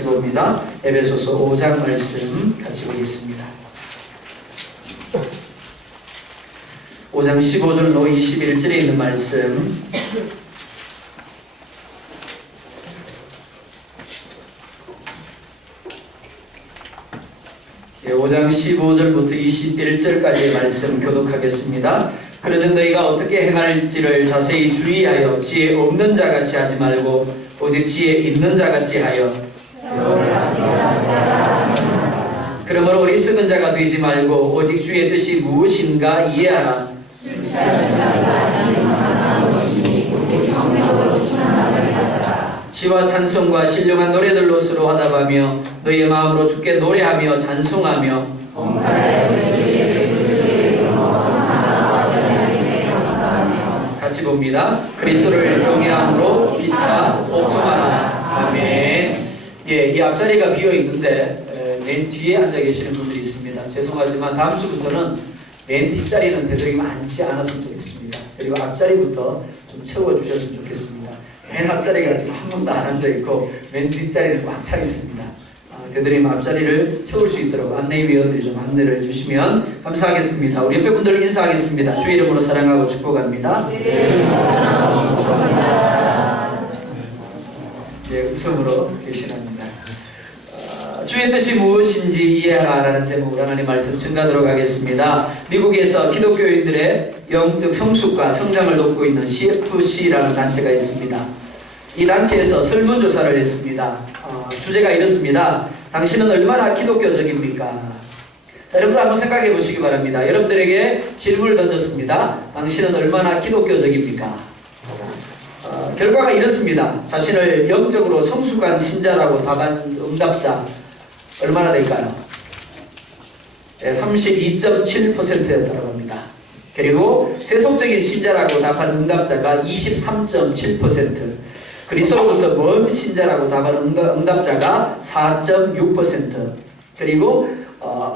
봅니다. 에베소서 5장 말씀 같이 보겠습니다. 5장 15절로 21절에 있는 말씀. 예, 5장 15절부터 21절까지의 말씀 교독하겠습니다. 그러는 너희가 어떻게 행할지를 자세히 주의하여 지혜 없는 자같이 하지 말고 오직 지혜 있는 자같이 하여 그러므로 어리석은 자가 되지 말고 오직 주의 뜻이 무엇인가 이해하라. 시와 찬송과 신령한 노래들로 서로 화답하며 너희의 마음으로 주께 노래하며 찬송하며 같이 봅니다. 그리스도를 경외함으로 피차 옥중하라. 아멘. 예, 이 앞자리가 비어 있는데 맨 뒤에 앉아 계시는 분들이 있습니다. 죄송하지만 다음 주부터는 맨 뒷자리는 되도록 많지 않았으면 좋겠습니다. 그리고 앞자리부터 좀 채워주셨으면 좋겠습니다. 맨 앞자리가 지금 한 명도 안 앉아있고 맨 뒷자리는 꽉 차 있습니다. 되도록 앞자리를 채울 수 있도록 안내위원들이 좀 안내를 해주시면 감사하겠습니다. 우리 옆에 분들 인사하겠습니다. 주의 이름으로 사랑하고 축복합니다. 네, 음성으로 계시랍니다. 주의 뜻이 무엇인지 이해하라는 제목으로 하나님 말씀 증가하도록 하겠습니다. 미국에서 기독교인들의 영적 성숙과 성장을 돕고 있는 CFC라는 단체가 있습니다. 이 단체에서 설문조사를 했습니다. 주제가 이렇습니다. 당신은 얼마나 기독교적입니까? 자, 여러분들 한번 생각해 보시기 바랍니다. 여러분들에게 질문을 던졌습니다. 당신은 얼마나 기독교적입니까? 결과가 이렇습니다. 자신을 영적으로 성숙한 신자라고 답한 응답자 얼마나 될까요? 32.7%였다고 합니다. 그리고 세속적인 신자라고 답한 응답자가 23.7%, 그리스도로부터 먼 신자라고 답한 응답자가 4.6%, 그리고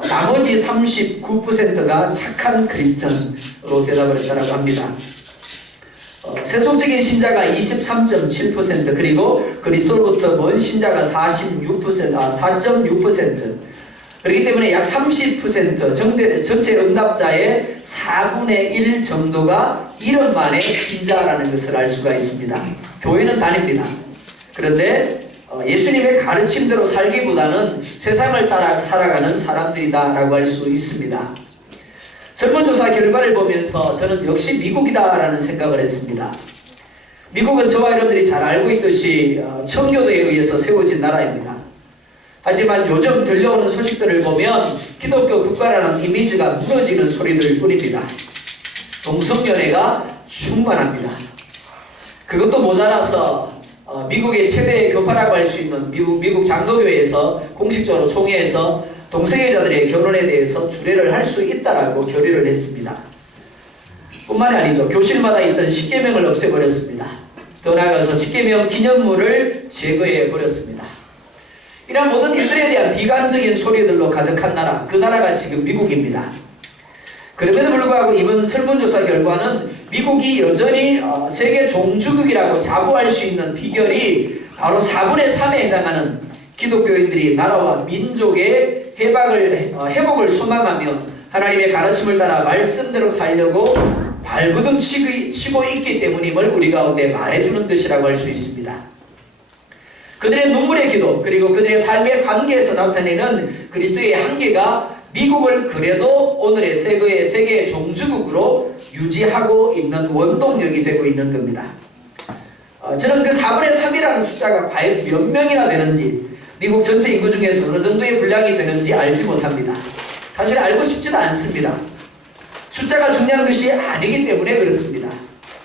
나머지 39%가 착한 크리스천으로 대답을 했다고 합니다. 세속적인 신자가 23.7%, 그리고 그리스도로부터 먼 신자가 4.6%. 그렇기 때문에 약 30% 전체 응답자의 4분의 1 정도가 이름만의 신자라는 것을 알 수가 있습니다. 교회는 다닙니다. 그런데 예수님의 가르침대로 살기보다는 세상을 따라 살아가는 사람들이다라고 할 수 있습니다. 설문조사 결과를 보면서 저는 역시 미국이다라는 생각을 했습니다. 미국은 저와 여러분들이 잘 알고 있듯이 청교도에 의해서 세워진 나라입니다. 하지만 요즘 들려오는 소식들을 보면 기독교 국가라는 이미지가 무너지는 소리들 뿐입니다. 동성연애가 충만합니다. 그것도 모자라서 미국의 최대 교파라고 할 수 있는 미국 장로교회에서 공식적으로 총회에서 동성애자들의 결혼에 대해서 주례를 할 수 있다라고 결의를 했습니다. 뿐만이 아니죠. 교실마다 있던 십계명을 없애버렸습니다. 더 나아가서 십계명 기념물을 제거해버렸습니다. 이런 모든 일들에 대한 비관적인 소리들로 가득한 나라, 그 나라가 지금 미국입니다. 그럼에도 불구하고 이번 설문조사 결과는 미국이 여전히 세계 종주국이라고 자부할 수 있는 비결이 바로 4분의 3에 해당하는 기독교인들이 나라와 민족의 회복을 소망하며 하나님의 가르침을 따라 말씀대로 살려고 발부둥 치고 있기 때문임을 우리 가운데 말해주는 것이라고 할 수 있습니다. 그들의 눈물의 기도, 그리고 그들의 삶의 관계에서 나타내는 그리스도의 한계가 미국을 그래도 오늘의 세계의 종주국으로 유지하고 있는 원동력이 되고 있는 겁니다. 저는 그 4분의 3이라는 숫자가 과연 몇 명이나 되는지, 미국 전체 인구 중에서 어느 정도의 분량이 되는지 알지 못합니다. 사실 알고 싶지도 않습니다. 숫자가 중요한 것이 아니기 때문에 그렇습니다.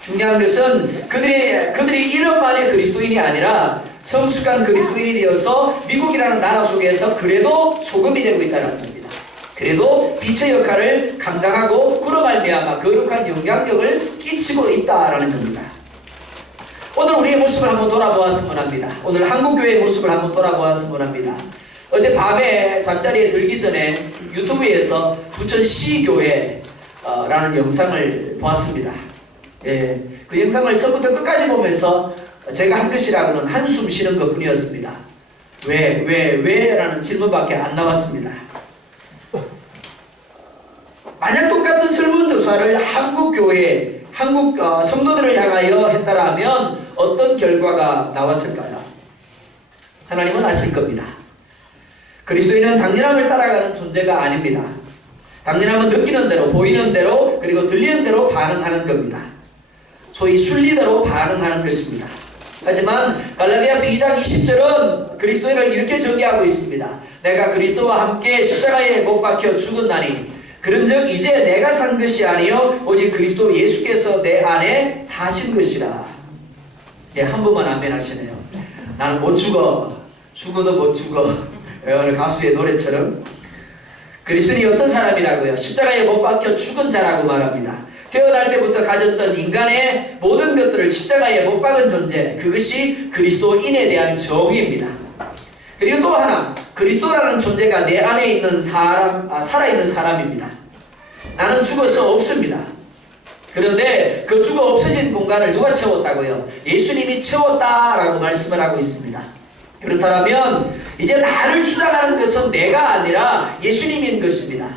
중요한 것은 그들이 이름만의 그리스도인이 아니라 성숙한 그리스도인이 되어서 미국이라는 나라 속에서 그래도 소금이 되고 있다는 겁니다. 그래도 빛의 역할을 감당하고 그로 말미암아 거룩한 영향력을 끼치고 있다라는 겁니다. 오늘 우리의 모습을 한번 돌아보았으면 합니다. 오늘 한국교회의 모습을 한번 돌아보았으면 합니다. 어제 밤에 잠자리에 들기 전에 유튜브에서 부천시교회라는 영상을 보았습니다. 예, 그 영상을 처음부터 끝까지 보면서 제가 한 것이라고는 한숨 쉬는 것 뿐이었습니다. 왜? 라는 질문밖에 안 나왔습니다. 만약 똑같은 설문조사를 한국 교회, 한국 성도들을 향하여 했다라면 어떤 결과가 나왔을까요? 하나님은 아실 겁니다. 그리스도인은 당연함을 따라가는 존재가 아닙니다. 당연함은 느끼는 대로, 보이는 대로, 그리고 들리는 대로 반응하는 겁니다. 소위 순리대로 반응하는 것입니다. 하지만 갈라디아서 2장 20절은 그리스도인을 이렇게 정의하고 있습니다. 내가 그리스도와 함께 십자가에 못 박혀 죽었나니 그런즉 이제 내가 산 것이 아니요 오직 그리스도 예수께서 내 안에 사신 것이라. 예, 한 번만 아멘 하시네요. 나는 못 죽어. 죽어도 못 죽어. 오늘 가수의 노래처럼. 그리스도인이 어떤 사람이라고요? 십자가에 못 박혀 죽은 자라고 말합니다. 태어날 때부터 가졌던 인간의 모든 것들을 십자가에 못 박은 존재, 그것이 그리스도인에 대한 정의입니다. 그리고 또 하나, 그리스도라는 존재가 내 안에 있는 사람, 살아있는 사람입니다. 나는 죽어서 없습니다. 그런데 그 죽어 없어진 공간을 누가 채웠다고요? 예수님이 채웠다라고 말씀을 하고 있습니다. 그렇다면 이제 나를 주장하는 것은 내가 아니라 예수님인 것입니다.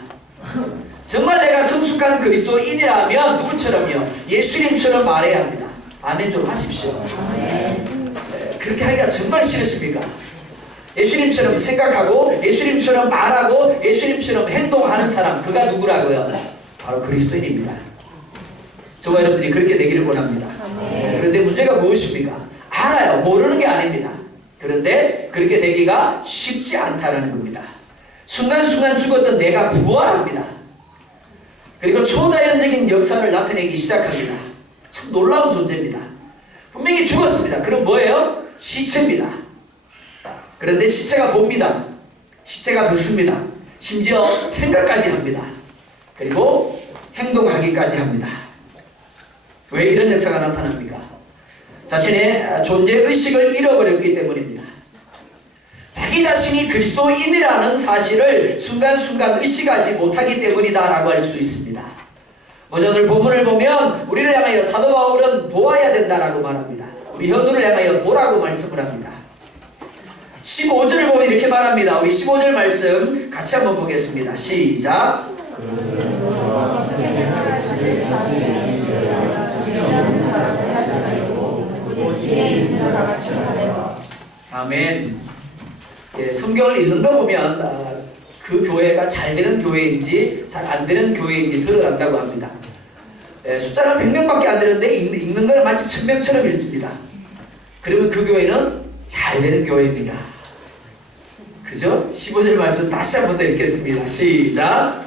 정말 내가 성숙한 그리스도인이라면 누구처럼요? 예수님처럼 말해야 합니다. 아멘 좀 하십시오. 그렇게 하기가 정말 싫으십니까? 예수님처럼 생각하고 예수님처럼 말하고 예수님처럼 행동하는 사람, 그가 누구라고요? 바로 그리스도인입니다. 저와 여러분들이 그렇게 되기를 원합니다. 그런데 문제가 무엇입니까? 알아요. 모르는 게 아닙니다. 그런데 그렇게 되기가 쉽지 않다는 겁니다. 순간순간 죽었던 내가 부활합니다. 그리고 초자연적인 역사를 나타내기 시작합니다. 참 놀라운 존재입니다. 분명히 죽었습니다. 그럼 뭐예요? 시체입니다. 그런데 시체가 봅니다. 시체가 듣습니다. 심지어 생각까지 합니다. 그리고 행동하기까지 합니다. 왜 이런 역사가 나타납니까? 자신의 존재의식을 잃어버렸기 때문입니다. 자기 자신이 그리스도인이라는 사실을 순간순간 의식하지 못하기 때문이다라고 할 수 있습니다. 먼저 오늘 본문을 보면 우리를 향하여 사도 바울은 보아야 된다라고 말합니다. 우리 현도를 향하여 보라고 말씀을 합니다. 15절을 보면 이렇게 말합니다. 우리 15절 말씀 같이 한번 보겠습니다. 시작. 아멘. 예, 성경을 읽는 거 보면 그 교회가 잘 되는 교회인지 잘 안 되는 교회인지 드러난다고 합니다. 예, 숫자는 100명밖에 안 되는데 읽는 걸 마치 1000명처럼 읽습니다. 그러면 그 교회는 잘 되는 교회입니다. 그죠? 15절 말씀 다시 한 번 더 읽겠습니다. 시작.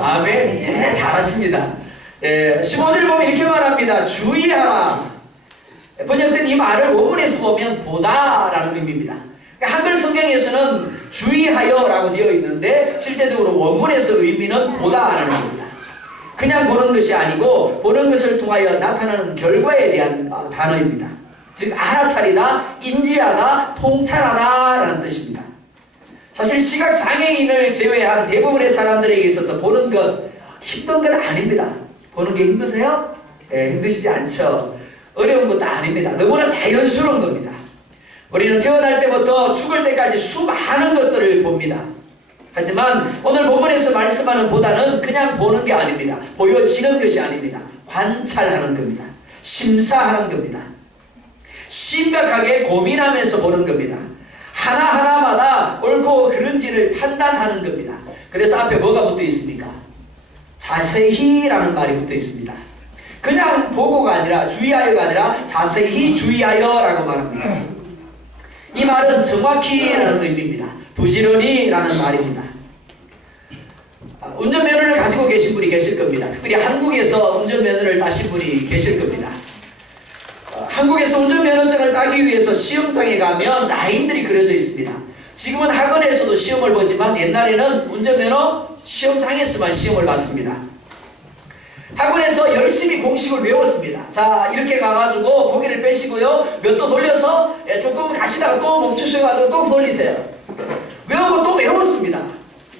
아멘. 예, 잘하십니다. 예, 15절 보면 이렇게 말합니다. 주의하라. 번역된 이 말을 원문에서 보면 보다라는 의미입니다. 한글 성경에서는 주의하여라고 되어 있는데 실제적으로 원문에서 의미는 보다라는 겁니다. 그냥 보는 것이 아니고 보는 것을 통하여 나타나는 결과에 대한 단어입니다. 즉 알아차리다, 인지하다, 통찰하다 라는 뜻입니다. 사실 시각장애인을 제외한 대부분의 사람들에게 있어서 보는 것 힘든 건 아닙니다. 보는 게 힘드세요? 예, 힘드시지 않죠. 어려운 것도 아닙니다. 너무나 자연스러운 겁니다. 우리는 태어날 때부터 죽을 때까지 수많은 것들을 봅니다. 하지만 오늘 본문에서 말씀하는 보다는 그냥 보는 게 아닙니다. 보여지는 것이 아닙니다. 관찰하는 겁니다. 심사하는 겁니다. 심각하게 고민하면서 보는 겁니다. 하나하나마다 옳고 그른지를 판단하는 겁니다. 그래서 앞에 뭐가 붙어 있습니까? 자세히라는 말이 붙어 있습니다. 그냥 보고가 아니라 주의하여가 아니라 자세히 주의하여라고 말합니다. 이 말은 정확히라는 의미입니다. 부지런히라는 말입니다. 운전면허를 가지고 계신 분이 계실 겁니다. 특별히 한국에서 운전면허를 따신 분이 계실 겁니다. 한국에서 운전면허증을 따기 위해서 시험장에 가면 라인들이 그려져 있습니다. 지금은 학원에서도 시험을 보지만 옛날에는 운전면허 시험장에서만 시험을 봤습니다. 학원에서 열심히 공식을 외웠습니다. 자, 이렇게 가가지고 고개를 빼시고요. 몇 도 돌려서 조금 가시다가 또 멈추셔가지고 또 돌리세요. 외우고 또 외웠습니다.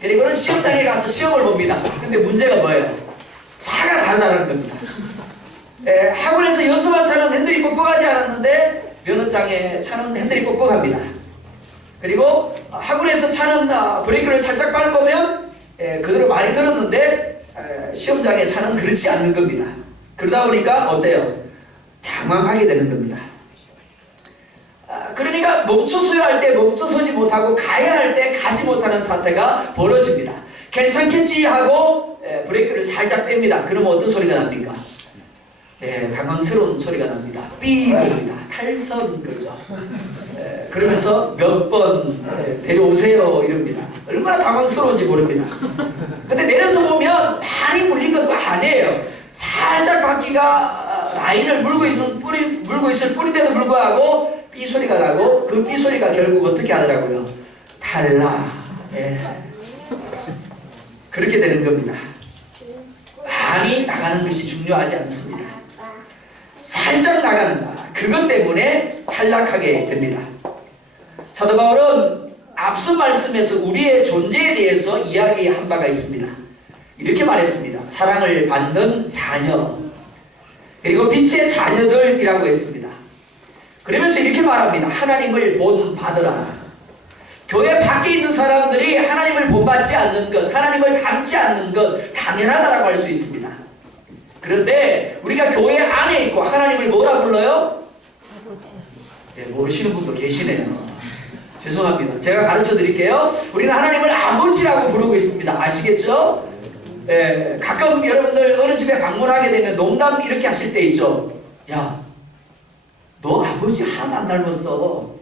그리고는 시험장에 가서 시험을 봅니다. 근데 문제가 뭐예요? 차가 다르다는 겁니다. 학원에서 연습한 차는 핸들이 뻑뻑하지 않았는데 면허장에 차는 핸들이 뻑뻑합니다. 그리고 학원에서 차는 브레이크를 살짝 밟으면 그대로 많이 들었는데 시험장의 차는 그렇지 않는 겁니다. 그러다 보니까 어때요? 당황하게 되는 겁니다. 그러니까 멈춰서야 할 때 멈춰서지 못하고 가야 할 때 가지 못하는 사태가 벌어집니다. 괜찮겠지 하고 브레이크를 살짝 뗍니다. 그러면 어떤 소리가 납니까? 당황스러운 소리가 납니다. 삐입니다. 탈선 거죠. 그러면서 몇 번 내려오세요 이럽니다. 얼마나 당황스러운지 모릅니다. 근데 내려서 보면 많이 물린 것도 아니에요. 살짝 바퀴가 라인을 물고 있을 뿐인데도 불구하고 삐 소리가 나고 그 삐 소리가 결국 어떻게 하더라고요? 탈락. 그렇게 되는 겁니다. 많이 나가는 것이 중요하지 않습니다. 살짝 나가는 그것 때문에 탈락하게 됩니다. 사도 바울은 앞선 말씀에서 우리의 존재에 대해서 이야기한 바가 있습니다. 이렇게 말했습니다. 사랑을 받는 자녀 그리고 빛의 자녀들이라고 했습니다. 그러면서 이렇게 말합니다. 하나님을 본받으라. 교회 밖에 있는 사람들이 하나님을 본받지 않는 것, 하나님을 닮지 않는 것 당연하다라고 할 수 있습니다. 그런데 우리가 교회 안에 있고 하나님을 뭐라 불러요? 모르시는 분도 계시네요. 죄송합니다. 제가 가르쳐 드릴게요. 우리는 하나님을 아버지라고 부르고 있습니다. 아시겠죠? 가끔 여러분들 어느 집에 방문하게 되면 농담 이렇게 하실 때 있죠. 야, 너 아버지 하나도 안 닮았어.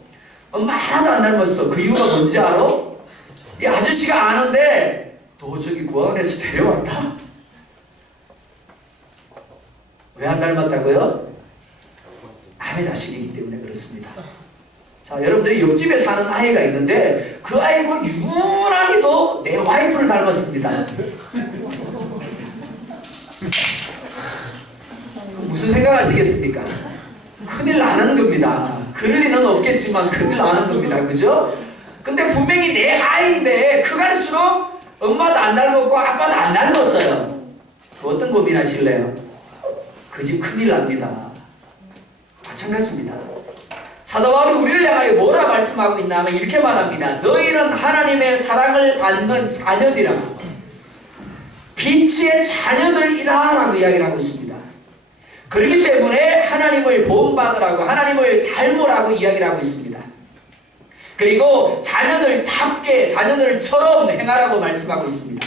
엄마 하나도 안 닮았어. 그 이유가 뭔지 알아? 이 아저씨가 아는데 너 저기 구원에서 데려왔다? 왜 안 닮았다고요? 남의 자식이기 때문에 그렇습니다. 자, 여러분들이 옆집에 사는 아이가 있는데 그 아이가 유난히도 내 와이프를 닮았습니다. 무슨 생각하시겠습니까? 큰일 나는 겁니다. 그럴 리는 없겠지만 큰일 나는 겁니다. 그죠? 근데 분명히 내 아이인데 커갈수록 엄마도 안 닮았고 아빠도 안 닮았어요. 어떤 고민하실래요? 그 집 큰일 납니다. 마찬가지입니다. 사도 바울이 우리를 향하여 뭐라 말씀하고 있나 하면 이렇게 말합니다. 너희는 하나님의 사랑을 받는 자녀들이라. 빛의 자녀들이라 라고 이야기를 하고 있습니다. 그렇기 때문에 하나님을 본받으라고 하나님을 닮으라고 이야기를 하고 있습니다. 그리고 자녀들답게 자녀들처럼 행하라고 말씀하고 있습니다.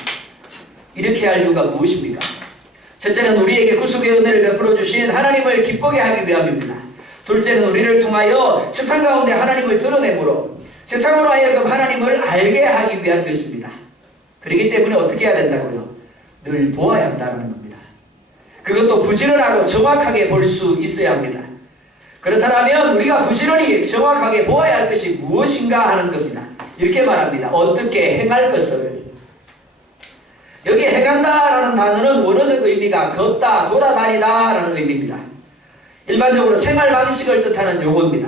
이렇게 할 이유가 무엇입니까? 첫째는 우리에게 구속의 은혜를 베풀어 주신 하나님을 기쁘게 하기 위함입니다. 둘째는 우리를 통하여 세상 가운데 하나님을 드러내므로 세상으로 하여금 하나님을 알게 하기 위한 것입니다. 그렇기 때문에 어떻게 해야 된다고요? 늘 보아야 한다는 겁니다. 그것도 부지런하고 정확하게 볼 수 있어야 합니다. 그렇다면 우리가 부지런히 정확하게 보아야 할 것이 무엇인가 하는 겁니다. 이렇게 말합니다. 어떻게 행할 것을. 여기 행한다라는 단어는 원어적 의미가 걷다, 돌아다니다 라는 의미입니다. 일반적으로 생활 방식을 뜻하는 용어입니다.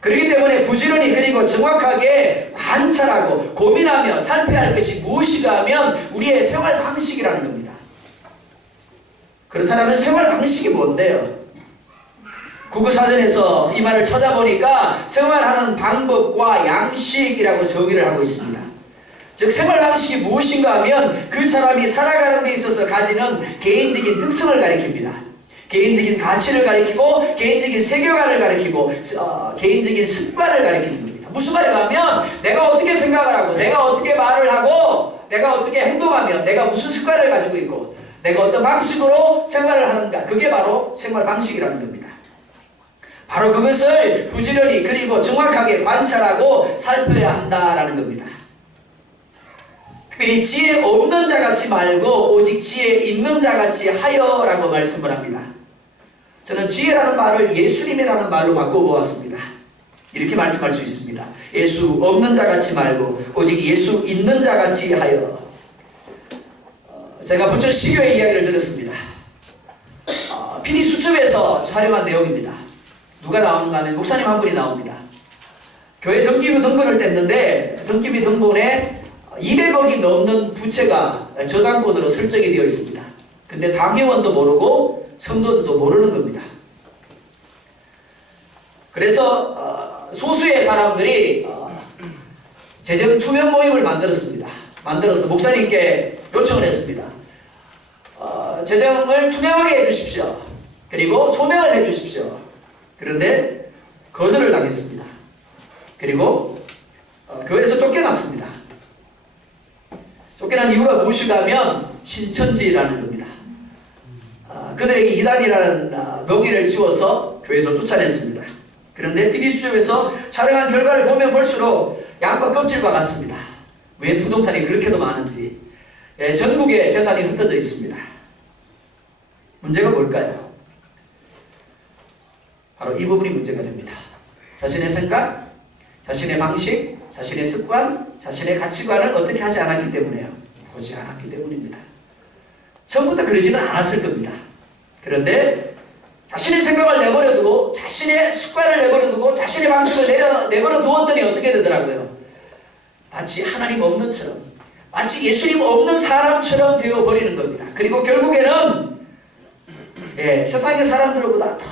그렇기 때문에 부지런히 그리고 정확하게 관찰하고 고민하며 살펴야 할 것이 무엇이가 하면 우리의 생활 방식이라는 겁니다. 그렇다면 생활 방식이 뭔데요? 국어사전에서 이 말을 찾아보니까 생활하는 방법과 양식이라고 정의를 하고 있습니다. 즉 생활 방식이 무엇인가 하면 그 사람이 살아가는 데 있어서 가지는 개인적인 특성을 가리킵니다. 개인적인 가치를 가리키고 개인적인 세계관을 가리키고 개인적인 습관을 가리키는 겁니다. 무슨 말인가 하면 내가 어떻게 생각을 하고 내가 어떻게 말을 하고 내가 어떻게 행동하면 내가 무슨 습관을 가지고 있고 내가 어떤 방식으로 생활을 하는가, 그게 바로 생활 방식이라는 겁니다. 바로 그것을 부지런히 그리고 정확하게 관찰하고 살펴야 한다라는 겁니다. 특별히 지혜 없는 자같이 말고 오직 지혜 있는 자같이 하여라고 말씀을 합니다. 저는 지혜라는 말을 예수님이라는 말로 바꿔보았습니다. 이렇게 말씀할 수 있습니다. 예수 없는 자같이 말고 오직 예수 있는 자같이 하여. 제가 부천 시교회 이야기를 들었습니다. PD 수첩에서 촬영한 내용입니다. 누가 나오는가 하면 목사님 한 분이 나옵니다. 교회 등기부 등본을 뗐는데 등기부 등본에 200억이 넘는 부채가 저당권으로 설정이 되어 있습니다. 근데 당회원도 모르고 성도들도 모르는 겁니다. 그래서 소수의 사람들이 재정 투명 모임을 만들었습니다. 만들어서 목사님께 요청을 했습니다. 재정을 투명하게 해주십시오. 그리고 소명을 해주십시오. 그런데 거절을 당했습니다. 그리고 교회에서 쫓겨났습니다. 쫓겨난 이유가 무엇이냐면 신천지라는 겁니다. 그들에게 이단이라는 명의를 씌워서 교회에서 쫓아냈습니다. 그런데 PD수첩에서 촬영한 결과를 보면 볼수록 양파 껍질과 같습니다. 왜 부동산이 그렇게도 많은지. 전국에 재산이 흩어져 있습니다. 문제가 뭘까요? 바로 이 부분이 문제가 됩니다. 자신의 생각, 자신의 방식, 자신의 습관, 자신의 가치관을 어떻게 하지 않았기 때문에요. 보지 않았기 때문입니다. 처음부터 그러지는 않았을 겁니다. 그런데 자신의 생각을 내버려두고 자신의 습관을 내버려두고 자신의 방식을 내버려 두었더니 어떻게 되더라고요? 마치 하나님 없는 처럼, 마치 예수님 없는 사람처럼 되어버리는 겁니다. 그리고 결국에는 세상의 사람들보다 더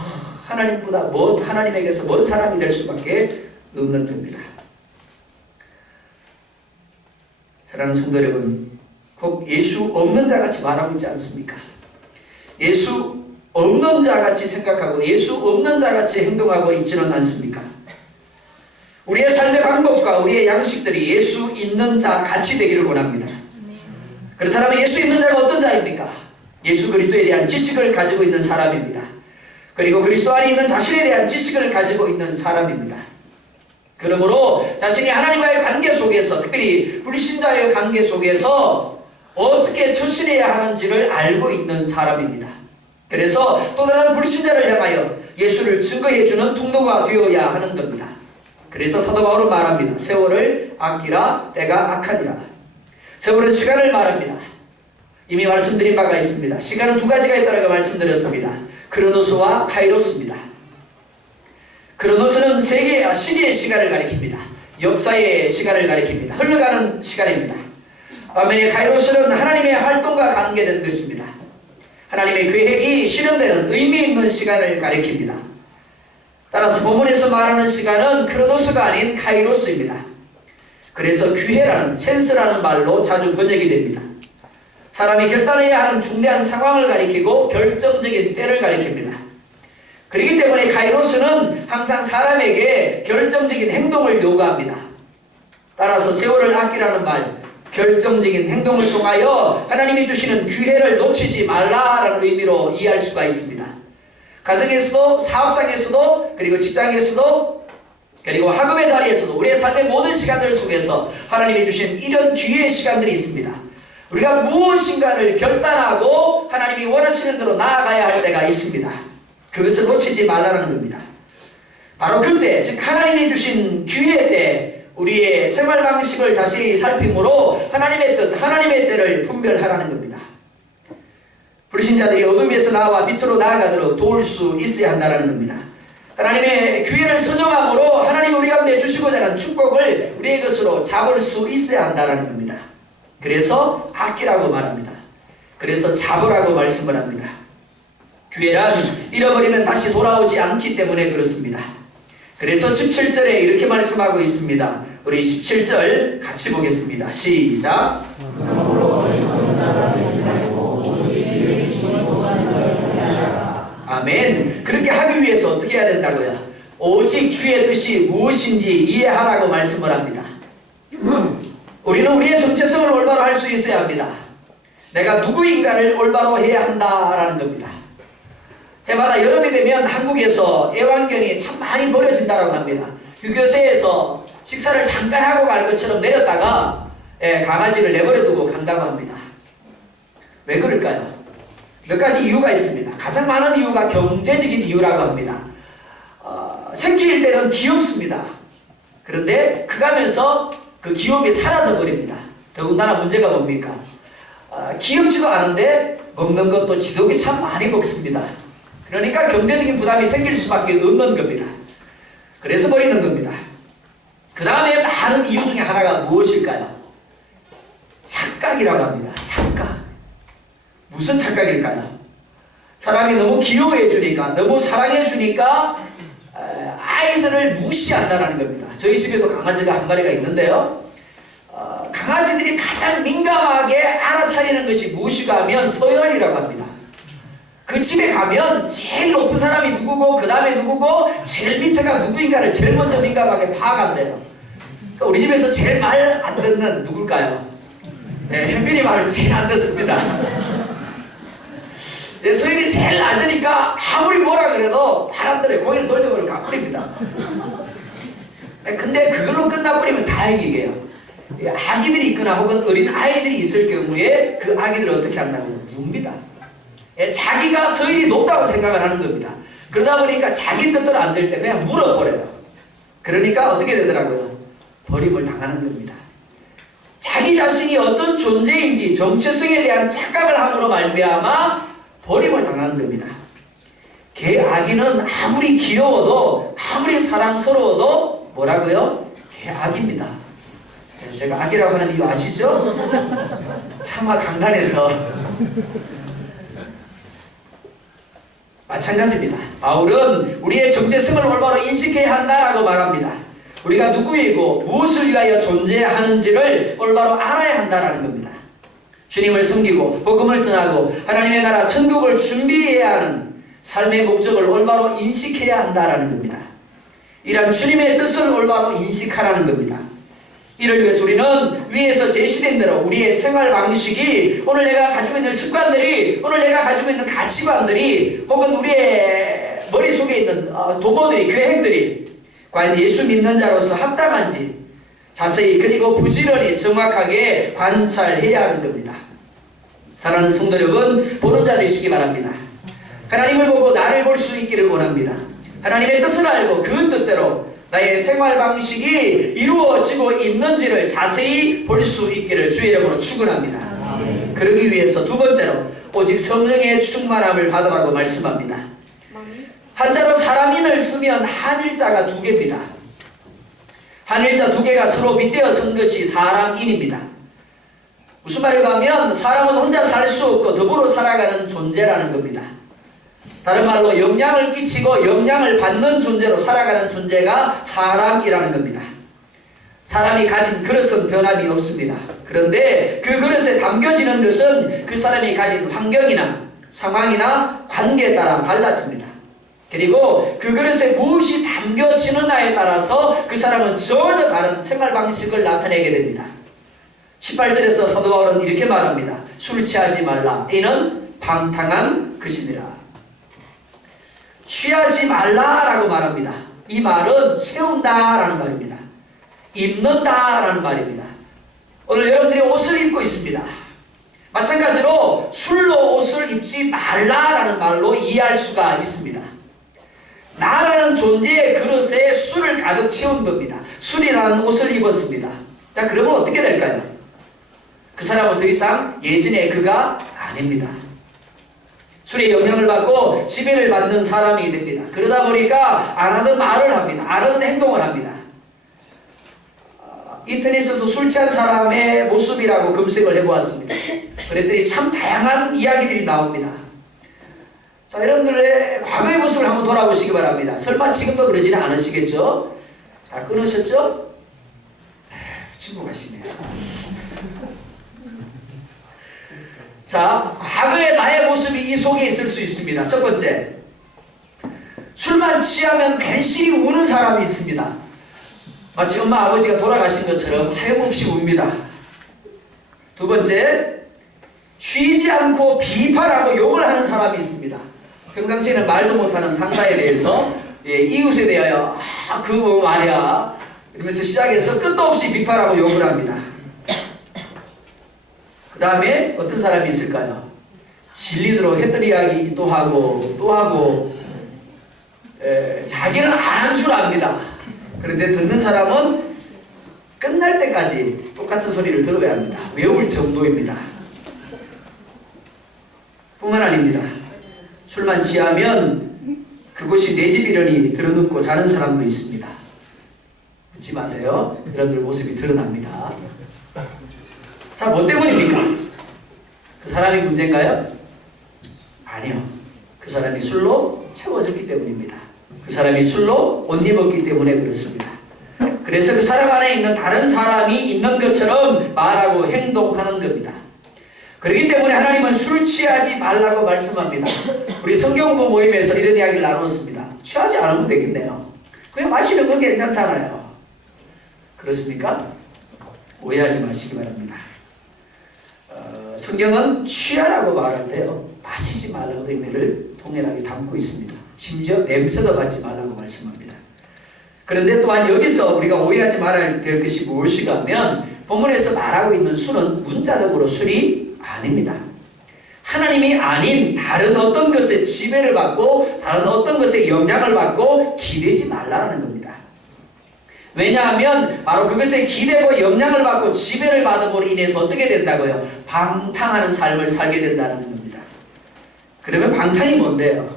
하나님보다 하나님에게서 먼 사람이 될 수밖에 없는 겁니다. 사랑하는 성도 여러분, 꼭 예수 없는 자같이 말하고 있지 않습니까? 예수 없는 자같이 생각하고 예수 없는 자같이 행동하고 있지는 않습니까? 우리의 삶의 방법과 우리의 양식들이 예수 있는 자 같이 되기를 원합니다. 그렇다면 예수 있는 자가 어떤 자입니까? 예수 그리스도에 대한 지식을 가지고 있는 사람입니다. 그리고 그리스도 안에 있는 자신에 대한 지식을 가지고 있는 사람입니다. 그러므로 자신이 하나님과의 관계 속에서, 특별히 불신자의 관계 속에서 어떻게 처신해야 하는지를 알고 있는 사람입니다. 그래서 또 다른 불신자를 향하여 예수를 증거해주는 통로가 되어야 하는 겁니다. 그래서 사도 바울은 말합니다. 세월을 아끼라, 때가 악하니라. 세월은 시간을 말합니다. 이미 말씀드린 바가 있습니다. 시간은 두 가지가 있다고 말씀드렸습니다. 크로노스와 카이로스입니다. 크로노스는 시대의 시간을 가리킵니다. 역사의 시간을 가리킵니다. 흘러가는 시간입니다. 반면에 카이로스는 하나님의 활동과 관계된 것입니다. 하나님의 계획이 실현되는 의미 있는 시간을 가리킵니다. 따라서 본문에서 말하는 시간은 크로노스가 아닌 카이로스입니다. 그래서 기회라는, 찬스라는 말로 자주 번역이 됩니다. 사람이 결단해야 하는 중대한 상황을 가리키고 결정적인 때를 가리킵니다. 그렇기 때문에 카이로스는 항상 사람에게 결정적인 행동을 요구합니다. 따라서 세월을 아끼라는 말, 결정적인 행동을 통하여 하나님이 주시는 기회를 놓치지 말라라는 의미로 이해할 수가 있습니다. 가정에서도, 사업장에서도, 그리고 직장에서도, 그리고 학업의 자리에서도 우리의 삶의 모든 시간들 속에서 하나님이 주신 이런 기회의 시간들이 있습니다. 우리가 무엇인가를 결단하고 하나님이 원하시는 대로 나아가야 할 때가 있습니다. 그것을 놓치지 말라는 겁니다. 바로 그때, 즉 하나님이 주신 기회 때 우리의 생활 방식을 자세히 살핌으로 하나님의 뜻, 하나님의 때를 분별하라는 겁니다. 불신자들이 어둠에서 나와 빛으로 나아가도록 도울 수 있어야 한다는 겁니다. 하나님의 기회를 선정함으로 하나님 우리 가운데 주시고자 하는 축복을 우리의 것으로 잡을 수 있어야 한다는 겁니다. 그래서 아끼라고 말합니다. 그래서 잡으라고 말씀을 합니다. 기회란 잃어버리면 다시 돌아오지 않기 때문에 그렇습니다. 그래서 17절에 이렇게 말씀하고 있습니다. 우리 17절 같이 보겠습니다. 시작. 아멘. 그렇게 하기 위해서 어떻게 해야 된다고요? 오직 주의 뜻이 무엇인지 이해하라고 말씀을 합니다. 우리는 우리의 정체성을 올바로 할 수 있어야 합니다. 내가 누구인가를 올바로 해야 한다라는 겁니다. 해마다 여름이 되면 한국에서 애완견이 참 많이 버려진다고 합니다. 휴게소에서 식사를 잠깐 하고 갈 것처럼 내렸다가 강아지를 내버려두고 간다고 합니다. 왜 그럴까요? 몇 가지 이유가 있습니다. 가장 많은 이유가 경제적인 이유라고 합니다. 생길 때는 귀엽습니다. 그런데 크가면서 그 귀여움이 사라져 버립니다. 더군다나 문제가 뭡니까? 귀엽지도 않은데 먹는 것도 지독이 참 많이 먹습니다. 그러니까 경제적인 부담이 생길 수밖에 없는 겁니다. 그래서 버리는 겁니다. 그 다음에 많은 이유 중에 하나가 무엇일까요? 착각이라고 합니다. 착각. 무슨 착각일까요? 사람이 너무 귀여워해 주니까, 너무 사랑해 주니까 아이들을 무시한다는 겁니다. 저희 집에도 강아지가 한 마리가 있는데요. 강아지들이 가장 민감하게 알아차리는 것이 무엇이가 하면 서열이라고 합니다. 그 집에 가면 제일 높은 사람이 누구고 그 다음에 누구고 제일 밑에가 누구인가를 제일 먼저 민감하게 파악한대요. 그러니까 우리 집에서 제일 말 안 듣는 누굴까요? 네, 현빈이 말을 제일 안 듣습니다. 네, 서열이 제일 낮으니까 아무리 뭐라 그래도 사람들의 고개를 돌려버리고 가버립니다. 네, 근데 그걸로 끝나버리면 다행이게요. 아기들이 있거나 혹은 어린 아이들이 있을 경우에 그 아기들을 어떻게 한다고요? 묻니다. 자기가 서열이 높다고 생각을 하는 겁니다. 그러다 보니까 자기 뜻대로 안 될 때 그냥 물어버려요. 그러니까 어떻게 되더라고요? 버림을 당하는 겁니다. 자기 자신이 어떤 존재인지 정체성에 대한 착각을 함으로 말미암아 버림을 당하는 겁니다. 개 아기는 아무리 귀여워도 아무리 사랑스러워도 뭐라고요? 개 아기입니다. 제가 아기라고 하는 이유 아시죠? 차마 강단에서 마찬가지입니다. 바울은 우리의 정체성을 올바로 인식해야 한다라고 말합니다. 우리가 누구이고 무엇을 위하여 존재하는지를 올바로 알아야 한다라는 겁니다. 주님을 섬기고 복음을 전하고 하나님의 나라 천국을 준비해야 하는 삶의 목적을 올바로 인식해야 한다라는 겁니다. 이런 주님의 뜻을 올바로 인식하라는 겁니다. 이를 위해서 우리는 위에서 제시된 대로 우리의 생활 방식이, 오늘 내가 가지고 있는 습관들이, 오늘 내가 가지고 있는 가치관들이, 혹은 우리의 머릿속에 있는 도모들이, 계획들이 과연 예수 믿는 자로서 합당한지 자세히 그리고 부지런히 정확하게 관찰해야 하는 겁니다. 사랑하는 성도 여러분, 보는 자 되시기 바랍니다. 하나님을 보고 나를 볼 수 있기를 원합니다. 하나님의 뜻을 알고 그 뜻대로 나의 생활 방식이 이루어지고 있는지를 자세히 볼 수 있기를 주의 이름으로 축원합니다. 그러기 위해서 두 번째로 오직 성령의 충만함을 받으라고 말씀합니다. 한자로 사람인을 쓰면 한일자가 두 개입니다. 한일자 두 개가 서로 빗대어 쓴 것이 사람인입니다. 무슨 말인가 하면 사람은 혼자 살 수 없고 더불어 살아가는 존재라는 겁니다. 다른 말로 영향을 끼치고 영향을 받는 존재로 살아가는 존재가 사람이라는 겁니다. 사람이 가진 그릇은 변함이 없습니다. 그런데 그 그릇에 담겨지는 것은 그 사람이 가진 환경이나 상황이나 관계에 따라 달라집니다. 그리고 그 그릇에 무엇이 담겨지느냐에 따라서 그 사람은 전혀 다른 생활 방식을 나타내게 됩니다. 18절에서 사도 바울은 이렇게 말합니다. 술 취하지 말라. 이는 방탕한 것이니라. 취하지 말라라고 말합니다. 이 말은 채운다라는 말입니다. 입는다라는 말입니다. 오늘 여러분들이 옷을 입고 있습니다. 마찬가지로 술로 옷을 입지 말라라는 말로 이해할 수가 있습니다. 나라는 존재의 그릇에 술을 가득 채운 겁니다. 술이라는 옷을 입었습니다. 자, 그러면 어떻게 될까요? 그 사람은 더 이상 예전의 그가 아닙니다. 술의 영향을 받고 지배를 받는 사람이 됩니다. 그러다 보니까 안 하던 말을 합니다. 안 하던 행동을 합니다. 인터넷에서 술 취한 사람의 모습이라고 검색을 해보았습니다. 그랬더니 참 다양한 이야기들이 나옵니다. 자, 여러분들의 과거의 모습을 한번 돌아보시기 바랍니다. 설마 지금도 그러지는 않으시겠죠? 자, 끊으셨죠? 침묵하시네요. 자, 과거의 나의 모습이 이 속에 있을 수 있습니다. 첫 번째, 술만 취하면 괜시리 우는 사람이 있습니다. 마치 엄마 아버지가 돌아가신 것처럼 하염없이 웁니다. 두 번째, 쉬지 않고 비판하고 욕을 하는 사람이 있습니다. 평상시에는 말도 못하는 상사에 대해서 이웃에 대하여 그거 말이야 이러면서 시작해서 끝도 없이 비판하고 욕을 합니다. 그 다음에 어떤 사람이 있을까요? 진리대로 했던 이야기 또 하고 또 하고 자기는 안 한 줄 압니다. 그런데 듣는 사람은 끝날 때까지 똑같은 소리를 들어야 합니다. 외울 정도입니다. 뿐만 아닙니다. 술만 취하면 그곳이 내 집이려니 드러눕고 자는 사람도 있습니다. 웃지 마세요. 여러분들 모습이 드러납니다. 자, 뭐 때문입니까? 그 사람이 문제인가요? 아니요. 그 사람이 술로 채워졌기 때문입니다. 그 사람이 술로 옷 입었기 때문에 그렇습니다. 그래서 그 사람 안에 있는 다른 사람이 있는 것처럼 말하고 행동하는 겁니다. 그렇기 때문에 하나님은 술 취하지 말라고 말씀합니다. 우리 성경부 모임에서 이런 이야기를 나눴습니다. 취하지 않으면 되겠네요. 그냥 마시는 건 괜찮잖아요. 그렇습니까? 오해하지 마시기 바랍니다. 성경은 취하라고 말할 때요, 마시지 말라는 의미를 동일하게 담고 있습니다. 심지어 냄새도 맡지 말라고 말씀합니다. 그런데 또한 여기서 우리가 오해하지 말아야 될 것이 무엇인가 하면, 본문에서 말하고 있는 술은 문자적으로 술이 아닙니다. 하나님이 아닌 다른 어떤 것에 지배를 받고 다른 어떤 것에 영향을 받고 기대지 말라는 겁니다. 왜냐하면 바로 그것에 기대고 영향을 받고 지배를 받음으로 인해서 어떻게 된다고요? 방탕하는 삶을 살게 된다는 겁니다. 그러면 방탕이 뭔데요?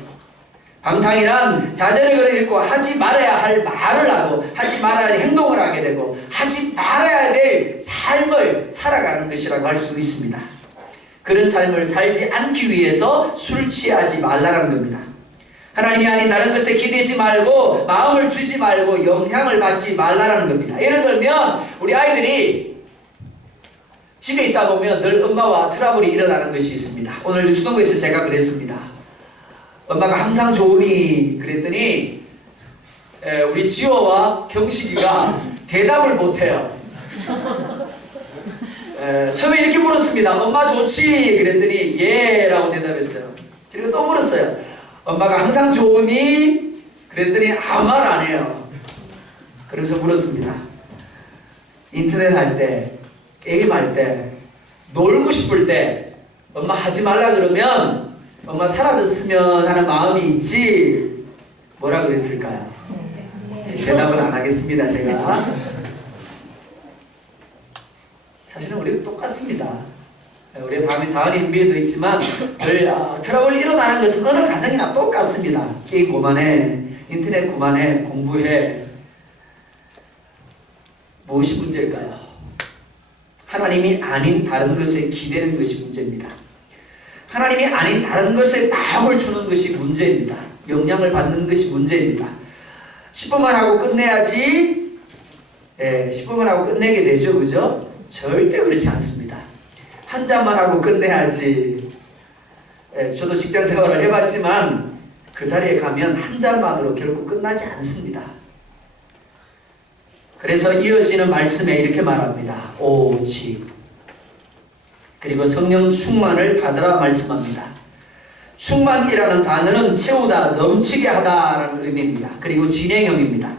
방탕이란 자제를 잃고 하지 말아야 할 말을 하고 하지 말아야 할 행동을 하게 되고 하지 말아야 될 삶을 살아가는 것이라고 할 수 있습니다. 그런 삶을 살지 않기 위해서 술 취하지 말라는 겁니다. 하나님이 아닌 다른 것에 기대지 말고 마음을 주지 말고 영향을 받지 말라는 겁니다. 예를 들면 우리 아이들이 집에 있다 보면 늘 엄마와 트러블이 일어나는 것이 있습니다. 오늘 유초동부에서 제가 그랬습니다. 엄마가 항상 좋으니 그랬더니 우리 지호와 경식이가 대답을 못해요. 처음에 이렇게 물었습니다. 엄마 좋지? 그랬더니 예 라고 대답했어요. 그리고 또 물었어요. 엄마가 항상 좋으니? 그랬더니 아무 말 안 해요. 그래서 물었습니다. 인터넷 할 때, 게임할 때, 놀고 싶을 때 엄마 하지 말라 그러면 엄마 사라졌으면 하는 마음이 있지 뭐라 그랬을까요? 대답은 안 하겠습니다. 제가 사실은 우리도 똑같습니다. 우리 다은이 준비에도 있지만 늘 트러블이 일어나는 것은 어느 가정이나 똑같습니다. 게임 그만해, 인터넷 그만해, 공부해. 무엇이 문제일까요? 하나님이 아닌 다른 것에 기대는 것이 문제입니다. 하나님이 아닌 다른 것에 마음을 주는 것이 문제입니다. 영향을 받는 것이 문제입니다. 10분만 하고 끝내야지. 10분만 하고 끝내게 되죠, 그죠? 절대 그렇지 않습니다. 한 잔만 하고 끝내야지. 저도 직장 생활을 해봤지만 그 자리에 가면 한 잔만으로 결국 끝나지 않습니다. 그래서 이어지는 말씀에 이렇게 말합니다. 오직 그리고 성령 충만을 받으라 말씀합니다. 충만이라는 단어는 채우다, 넘치게 하다라는 의미입니다. 그리고 진행형입니다.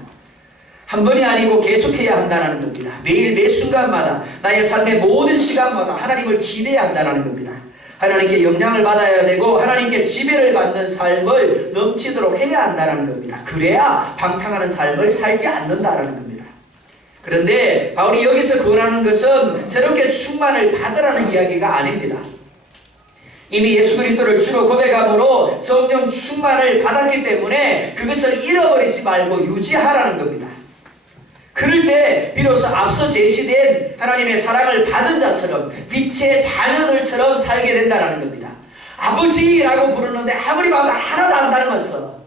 한 번이 아니고 계속해야 한다는 겁니다. 매일 매 순간마다 나의 삶의 모든 시간마다 하나님을 기대해야 한다는 겁니다. 하나님께 영향을 받아야 되고 하나님께 지배를 받는 삶을 넘치도록 해야 한다는 겁니다. 그래야 방탕하는 삶을 살지 않는다는 겁니다. 그런데 바울이 여기서 권하는 것은 저렇게 충만을 받으라는 이야기가 아닙니다. 이미 예수 그리스도를 주로 고백함으로 성령 충만을 받았기 때문에 그것을 잃어버리지 말고 유지하라는 겁니다. 그럴 때 비로소 앞서 제시된 하나님의 사랑을 받은 자처럼 빛의 자녀들처럼 살게 된다는 겁니다. 아버지라고 부르는데 아무리 봐도 하나도 안 닮았어.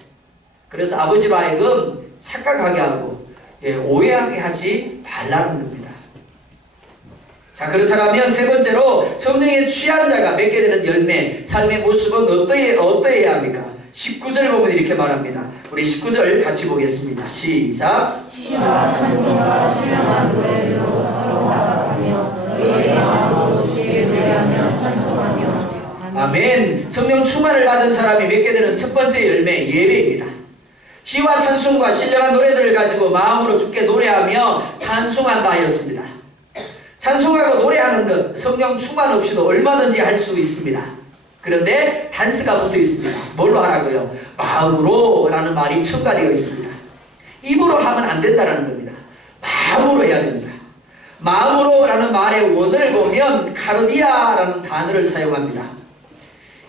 그래서 아버지로 하여금 착각하게 하고 오해하게 하지 말라는 겁니다. 자, 그렇다면 세 번째로 성령에 취한 자가 맺게 되는 열매, 삶의 모습은 어떠해야 합니까? 19절 보면 이렇게 말합니다. 우리 19절 같이 보겠습니다. 시작. 시와 찬송과 신령한 노래로 서로 화답하며 너희의 마음으로 주께 노래하며 찬송하며. 아멘. 성령 충만을 받은 사람이 맺게 되는 첫 번째 열매, 예배입니다. 시와 찬송과 신령한 노래들을 가지고 마음으로 주께 노래하며 찬송한다 하였습니다. 찬송하고 노래하는 것, 성령 충만 없이도 얼마든지 할 수 있습니다. 그런데 단서가 붙어 있습니다. 뭘로 하라고요? 마음으로 라는 말이 첨가되어 있습니다. 입으로 하면 안 된다는 겁니다. 마음으로 해야 됩니다. 마음으로 라는 말의 원어를 보면 카르디아라는 단어를 사용합니다.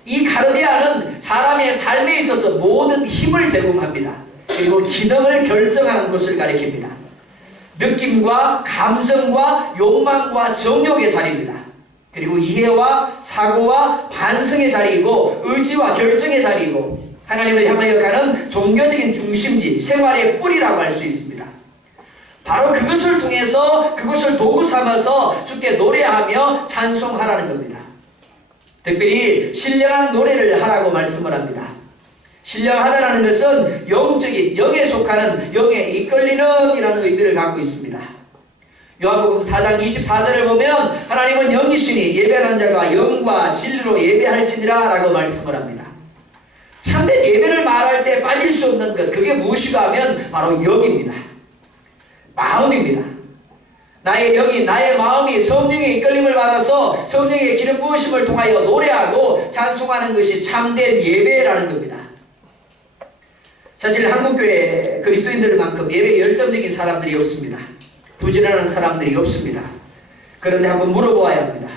이 카르디아는 사람의 삶에 있어서 모든 힘을 제공합니다. 그리고 기능을 결정하는 것을 가리킵니다. 느낌과 감정과 욕망과 정욕의 자리입니다. 그리고 이해와 사고와 반성의 자리이고 의지와 결정의 자리이고 하나님을 향하여 가는 종교적인 중심지, 생활의 뿌리라고 할 수 있습니다. 바로 그것을 통해서 그것을 도구 삼아서 주께 노래하며 찬송하라는 겁니다. 특별히 신령한 노래를 하라고 말씀을 합니다. 신령하다라는 것은 영적인, 영에 속하는, 영에 이끌리는 이라는 의미를 갖고 있습니다. 요한복음 4장 24절을 보면 하나님은 영이시니 예배하는 자가 영과 진리로 예배할지니라 라고 말씀을 합니다. 참된 예배를 말할 때 빠질 수 없는 것, 그게 무엇이가 하면 바로 영입니다. 마음입니다. 나의 영이, 나의 마음이 성령의 이끌림을 받아서 성령의 기름 부으심을 통하여 노래하고 찬송하는 것이 참된 예배라는 겁니다. 사실 한국교회 그리스도인들만큼 예배 열정적인 사람들이 없습니다. 부지런한 사람들이 없습니다. 그런데 한번 물어보아야 합니다.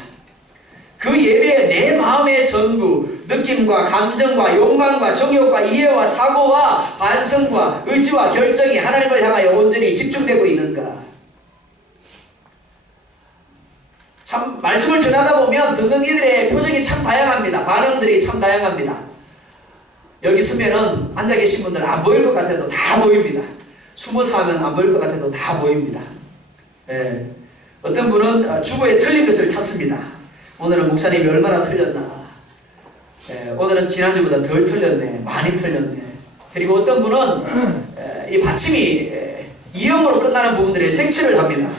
그 예배에 내 마음의 전부, 느낌과 감정과 욕망과 정욕과 이해와 사고와 반성과 의지와 결정이 하나님을 향하여 온전히 집중되고 있는가? 참 말씀을 전하다 보면 듣는 이들의 표정이 참 다양합니다. 반응들이 참 다양합니다. 여기 있으면은 앉아 계신 분들은 안 보일 것 같아도 다 보입니다. 숨어서 하면 안 보일 것 같아도 다 보입니다. 예. 어떤 분은 주보에 틀린 것을 찾습니다. 오늘은 목사님이 얼마나 틀렸나. 예. 오늘은 지난주보다 덜 틀렸네. 많이 틀렸네. 그리고 어떤 분은 이 받침이 이형으로 끝나는 부분들에 색칠을 합니다.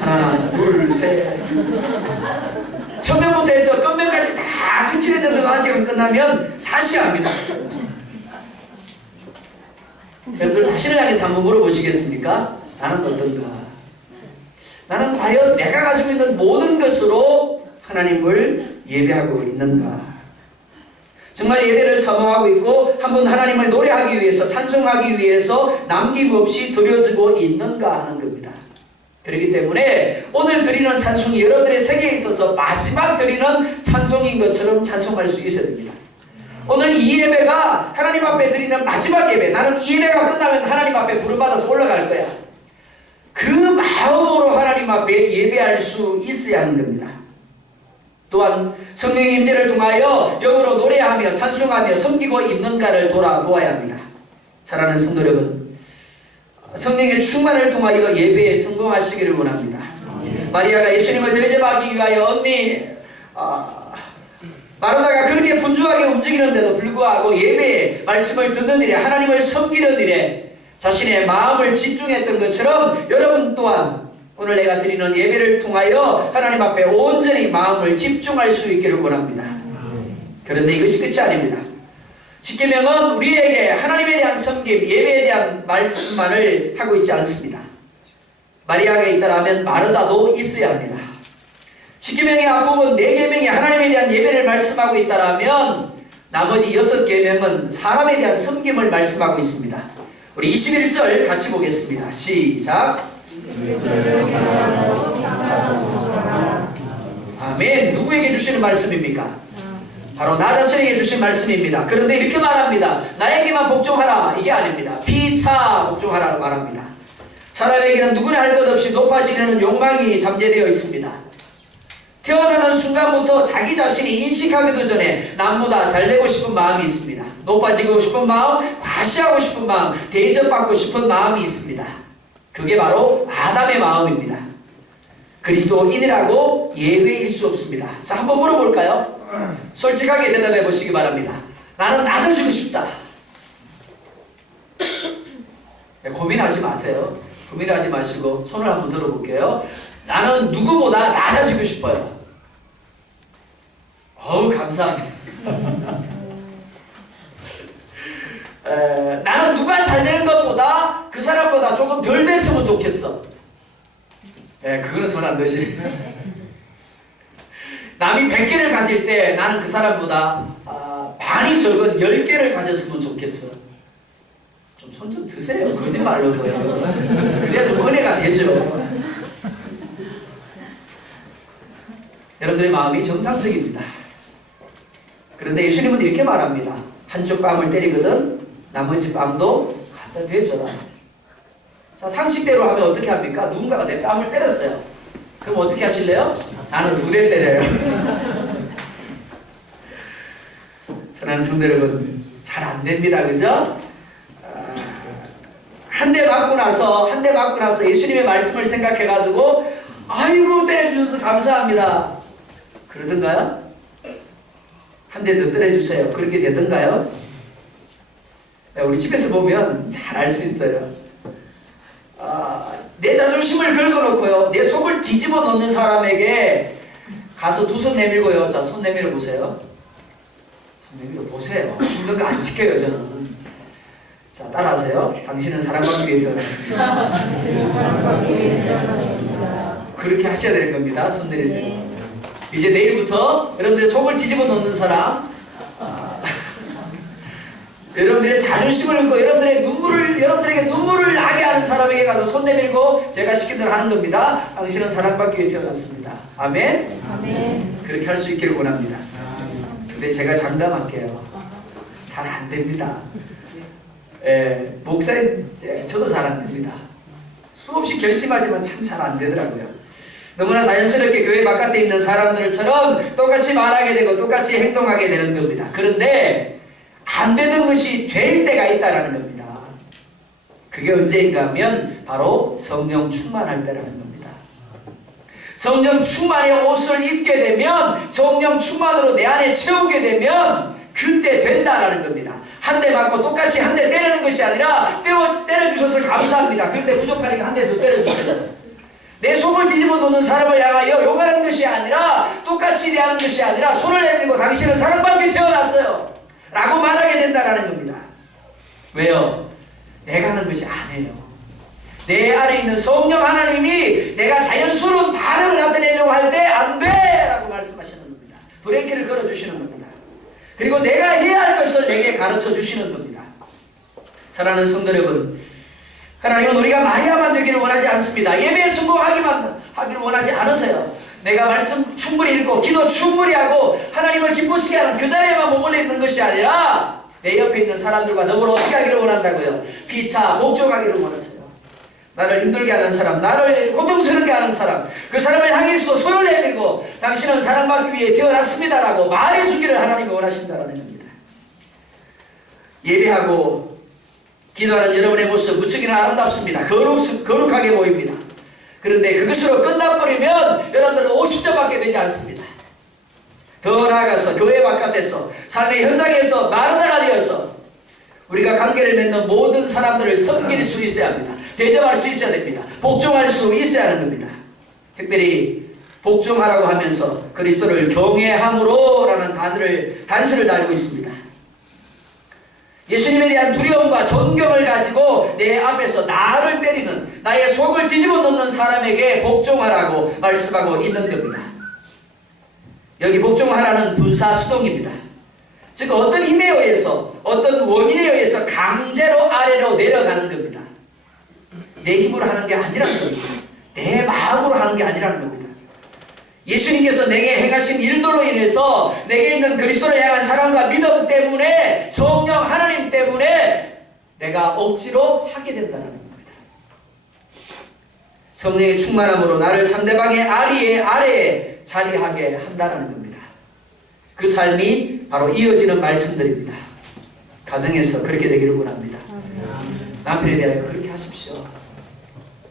하나, 둘, 셋. 첫면부터 해서 끝면까지 다 색칠해야 아직 끝나면 다시 합니다. 여러분들 자신을 향해서 한번 물어보시겠습니까? 나는 어떤가? 나는 과연 내가 가지고 있는 모든 것으로 하나님을 예배하고 있는가? 정말 예배를 사모하고 있고 한번 하나님을 노래하기 위해서 찬송하기 위해서 남김없이 드려지고 있는가 하는 겁니다. 그렇기 때문에 오늘 드리는 찬송이 여러분들의 세계에 있어서 마지막 드리는 찬송인 것처럼 찬송할 수 있어야 됩니다. 오늘 이 예배가 하나님 앞에 드리는 마지막 예배, 나는 이 예배가 끝나면 하나님 앞에 부름받아서 올라갈 거야. 그 마음으로 하나님 앞에 예배할 수 있어야 하는 겁니다. 또한 성령의 임재를 통하여 영으로 노래하며 찬송하며 섬기고 있는가를 돌아보아야 합니다. 사랑하는 성도 여러분, 성령의 충만을 통하여 예배에 성공하시기를 원합니다. 마리아가 예수님을 대접하기 위하여 언니 마르다가 그렇게 분주하게 움직이는데도 불구하고 예배에 말씀을 듣는 일에 하나님을 섬기는 일에 자신의 마음을 집중했던 것처럼 여러분 또한 오늘 내가 드리는 예배를 통하여 하나님 앞에 온전히 마음을 집중할 수 있기를 원합니다. 그런데 이것이 끝이 아닙니다. 십계명은 우리에게 하나님에 대한 섬김, 예배에 대한 말씀만을 하고 있지 않습니다. 마리아가 있다라면 마르다도 있어야 합니다. 십계명의 앞부분 4계명이 하나님에 대한 예배를 말씀하고 있다라면 나머지 6계명은 사람에 대한 섬김을 말씀하고 있습니다. 우리 21절 같이 보겠습니다. 시작. 아멘. 누구에게 주시는 말씀입니까? 바로 나 자신에게 주신 말씀입니다. 그런데 이렇게 말합니다. 나에게만 복종하라. 이게 아닙니다. 피차 복종하라고 말합니다. 사람에게는 누구나 할 것 없이 높아지려는 욕망이 잠재되어 있습니다. 태어나는 순간부터 자기 자신이 인식하기도 전에 남보다 잘 되고 싶은 마음이 있습니다. 높아지고 싶은 마음, 과시하고 싶은 마음, 대접받고 싶은 마음이 있습니다. 그게 바로 아담의 마음입니다. 그리스도인이라고 예외일 수 없습니다. 자, 한번 물어볼까요? 솔직하게 대답해 보시기 바랍니다. 나는 낮아지고 싶다. 고민하지 마세요. 고민하지 마시고 손을 한번 들어볼게요. 나는 누구보다 낮아지고 싶어요. 어우, 감사합니다. 나는 누가 잘 되는 것보다 그 사람보다 조금 덜 됐으면 좋겠어. 그거는 손 안 드시. 남이 100개를 가질 때 나는 그 사람보다 반이 적은 10개를 가졌으면 좋겠어. 좀 손 좀 드세요. 거짓말로도요. 그래야 좀 은혜가 되죠. 여러분들의 마음이 정상적입니다. 그런데 예수님은 이렇게 말합니다. 한쪽 뺨을 때리거든 나머지 뺨도 갖다 대줘라. 자, 상식대로 하면 어떻게 합니까? 누군가가 내 뺨을 때렸어요. 그럼 어떻게 하실래요? 나는 2대 때려요. 사랑하는 성도 여러분, 잘 안 됩니다. 그죠? 한 대 맞고 나서 예수님의 말씀을 생각해가지고 아이고 때려주셔서 감사합니다. 그러던가요? 한 대 더 때려주세요. 그렇게 되던가요? 우리 집에서 보면 잘 알 수 있어요. 내 자존심을 긁어놓고요, 내 속을 뒤집어 놓는 사람에게 가서 2손 내밀고요. 자, 손 내밀어 보세요. 손 내밀어 보세요. 힘든 거 안 시켜요, 저는. 자, 따라하세요. 당신은 사랑받기 위해 태어났습니다. 그렇게 하셔야 되는 겁니다. 손 내리세요. 이제 내일부터 여러분들의 속을 뒤집어 놓는 사람, 여러분들의 자존심을 긁고 여러분들에게 눈물을 나게 하는 사람에게 가서 손 내밀고 제가 시킨 대로 하는 겁니다. 당신은 사랑받기 위해 태어났습니다. 아멘? 아멘. 그렇게 할 수 있기를 원합니다. 근데 제가 장담할게요. 잘 안 됩니다. 목사님, 저도 잘 안 됩니다. 수없이 결심하지만 참 잘 안 되더라고요. 너무나 자연스럽게 교회 바깥에 있는 사람들처럼 똑같이 말하게 되고 똑같이 행동하게 되는 겁니다. 그런데 안 되는 것이 될 때가 있다라는 겁니다. 그게 언제인가 하면 바로 성령 충만할 때라는 겁니다. 성령 충만의 옷을 입게 되면, 성령 충만으로 내 안에 채우게 되면 그때 된다라는 겁니다. 한 대 맞고 똑같이 한 대 때리는 것이 아니라 때려주셔서 감사합니다. 그런데 부족하니까 한 대 더 때려주세요. 내 속을 뒤집어 놓는 사람을 향하여 욕하는 것이 아니라, 똑같이 대하는 것이 아니라 손을 내밀고 당신은 사랑받게 태어났어요 라고 말하게 된다는 겁니다. 왜요? 내가 하는 것이 아니에요. 내 안에 있는 성령 하나님이 내가 자연스러운 반응을 나타내려고 할 때 안 돼! 라고 말씀하시는 겁니다. 브레이크를 걸어주시는 겁니다. 그리고 내가 해야 할 것을 내게 가르쳐 주시는 겁니다. 사랑하는 성도 여러분, 하나님은 우리가 말해야만 되기를 원하지 않습니다. 예배에 성공하기만 하기를 원하지 않으세요. 내가 말씀 충분히 읽고 기도 충분히 하고 하나님을 기쁘시게 하는 그 자리에만 머물러 있는 것이 아니라 내 옆에 있는 사람들과 더불어 어떻게 하기를 원한다고요? 피차 복종하기를 원하세요. 나를 힘들게 하는 사람, 나를 고통스럽게 하는 사람, 그 사람을 향해서도 손을 내밀고 당신은 사랑받기 위해 태어났습니다라고 말해주기를 하나님이 원하신다는 겁니다. 예배하고 기도하는 여러분의 모습 무척이나 아름답습니다. 거룩하게 보입니다. 그런데 그것으로 끝나버리면 여러분들은 50점밖에 되지 않습니다. 더 나아가서 교회 바깥에서 삶의 현장에서 마르다가 되어서 우리가 관계를 맺는 모든 사람들을 섬길 수 있어야 합니다. 대접할 수 있어야 됩니다. 복종할 수 있어야 하는 겁니다. 특별히 복종하라고 하면서 그리스도를 경외함으로 라는 단서를 달고 있습니다. 예수님에 대한 두려움과 존경을 가지고 내 앞에서 나를 때리는, 나의 속을 뒤집어 놓는 사람에게 복종하라고 말씀하고 있는 겁니다. 여기 복종하라는 분사수동입니다. 즉 어떤 힘에 의해서, 어떤 원인에 의해서 강제로 아래로 내려가는 겁니다. 내 힘으로 하는 게 아니라는 겁니다. 내 마음으로 하는 게 아니라는 겁니다. 예수님께서 내게 행하신 일들로 인해서 내게 있는 그리스도를 향한 사랑과 믿음 때문에, 성령 하나님 때문에 내가 억지로 하게 된다는 겁니다. 성령의 충만함으로 나를 상대방의 아래에 자리하게 한다는 겁니다. 그 삶이 바로 이어지는 말씀들입니다. 가정에서 그렇게 되기를 원합니다. 남편에 대하여 그렇게 하십시오.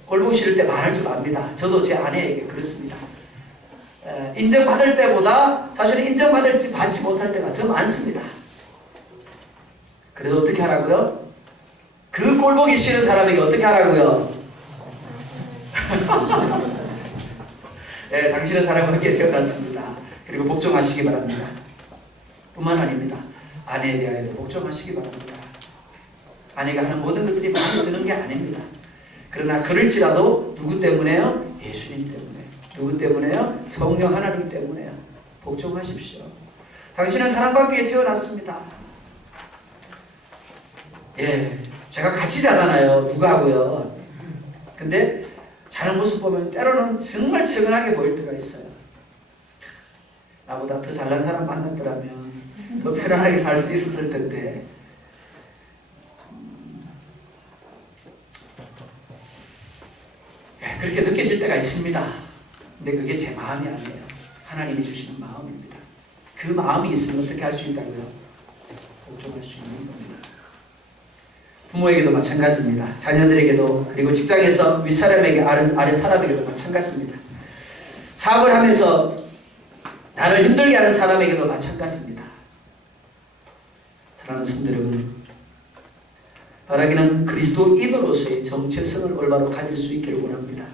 꼴보기 싫을 때 말할 줄 압니다. 저도 제 아내에게 그렇습니다. 인정받을 때보다 사실은 받지 못할 때가 더 많습니다. 그래도 어떻게 하라고요? 그 꼴보기 싫은 사람에게 어떻게 하라고요? 네, 당신은 사람과 함께 태어났습니다. 그리고 복종하시기 바랍니다. 뿐만 아닙니다. 아내에 대하여도 복종하시기 바랍니다. 아내가 하는 모든 것들이 마음에 드는 게 아닙니다. 그러나 그럴지라도 누구 때문에요? 예수님 때문에. 누구 때문에요? 성령 하나님 때문에요. 복종하십시오. 당신은 사랑받기 위해 태어났습니다. 예, 제가 같이 자잖아요. 누가 하고요. 근데 자는 모습 보면 때로는 정말 측은하게 보일 때가 있어요. 나보다 더 잘난 사람 만났더라면 더 편안하게 살 수 있었을 텐데. 예, 그렇게 느끼실 때가 있습니다. 근데 그게 제 마음이 아니에요. 하나님이 주시는 마음입니다. 그 마음이 있으면 어떻게 할 수 있다고요? 복종할 수 있는 겁니다. 부모에게도 마찬가지입니다. 자녀들에게도, 그리고 직장에서 윗사람에게 아래 사람에게도 마찬가지입니다. 사업을 하면서 나를 힘들게 하는 사람에게도 마찬가지입니다. 사랑하는 성도 여러분, 바라기는 그리스도인으로서의 정체성을 올바로 가질 수 있기를 원합니다.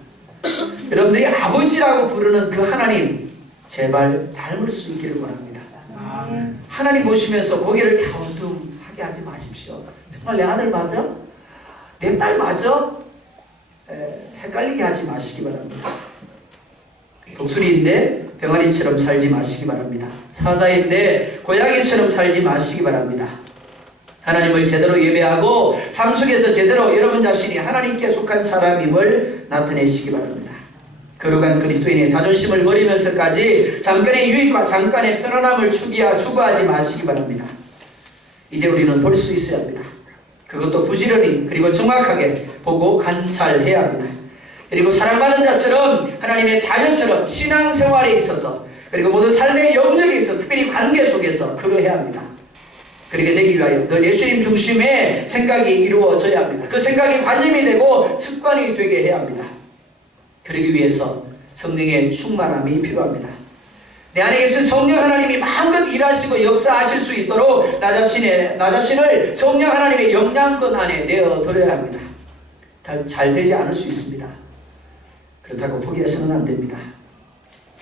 여러분들이 아버지라고 부르는 그 하나님 제발 닮을 수 있기를 원합니다. 하나님 보시면서 고개를 갸우뚱하게 하지 마십시오. 정말 내 아들 맞아? 내 딸 맞아? 헷갈리게 하지 마시기 바랍니다. 독수리인데 병아리처럼 살지 마시기 바랍니다. 사자인데 고양이처럼 살지 마시기 바랍니다. 하나님을 제대로 예배하고 삶 속에서 제대로 여러분 자신이 하나님께 속한 사람임을 나타내시기 바랍니다. 거룩한 그리스도인의 자존심을 버리면서까지 잠깐의 유익과 잠깐의 편안함을 추구하지 마시기 바랍니다. 이제 우리는 볼 수 있어야 합니다. 그것도 부지런히 그리고 정확하게 보고 관찰해야 합니다. 그리고 사랑받는 자처럼 하나님의 자녀처럼 신앙생활에 있어서 그리고 모든 삶의 영역에 있어서 특별히 관계 속에서 그러해야 합니다. 그렇게 되기 위하여 늘 예수님 중심의 생각이 이루어져야 합니다. 그 생각이 관념이 되고 습관이 되게 해야 합니다. 그러기 위해서 성령의 충만함이 필요합니다. 내 안에 계신 성령 하나님이 마음껏 일하시고 역사하실 수 있도록 나 자신을 성령 하나님의 영향권 안에 내어드려야 합니다. 잘 되지 않을 수 있습니다. 그렇다고 포기해서는 안 됩니다.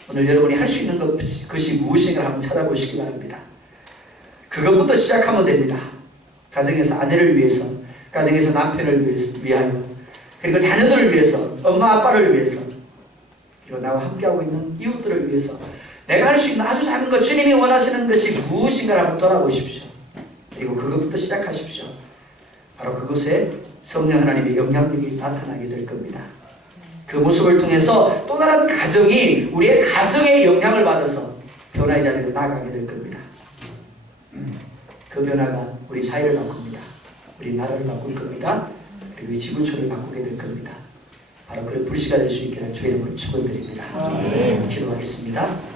오늘 여러분이 할 수 있는 것이 무엇인가 한번 찾아보시기 바랍니다. 그것부터 시작하면 됩니다. 가정에서 아내를 위해서, 가정에서 남편을 위하여, 그리고 자녀들을 위해서, 엄마 아빠를 위해서, 그리고 나와 함께하고 있는 이웃들을 위해서 내가 할 수 있는 아주 작은 것, 주님이 원하시는 것이 무엇인가를 한번 돌아보십시오. 그리고 그것부터 시작하십시오. 바로 그곳에 성령 하나님의 영향력이 나타나게 될 겁니다. 그 모습을 통해서 또 다른 가정이 우리의 가정에 영향을 받아서 변화의 자리로 나아가게 될 겁니다. 그 변화가 우리 사회를 바꿉니다. 우리 나라를 바꿀 겁니다. 그리고 이 지구촌을 바꾸게 될 겁니다. 바로 그런 불씨가 될 수 있기를 주의 이름으로 축원드립니다. 기도하겠습니다.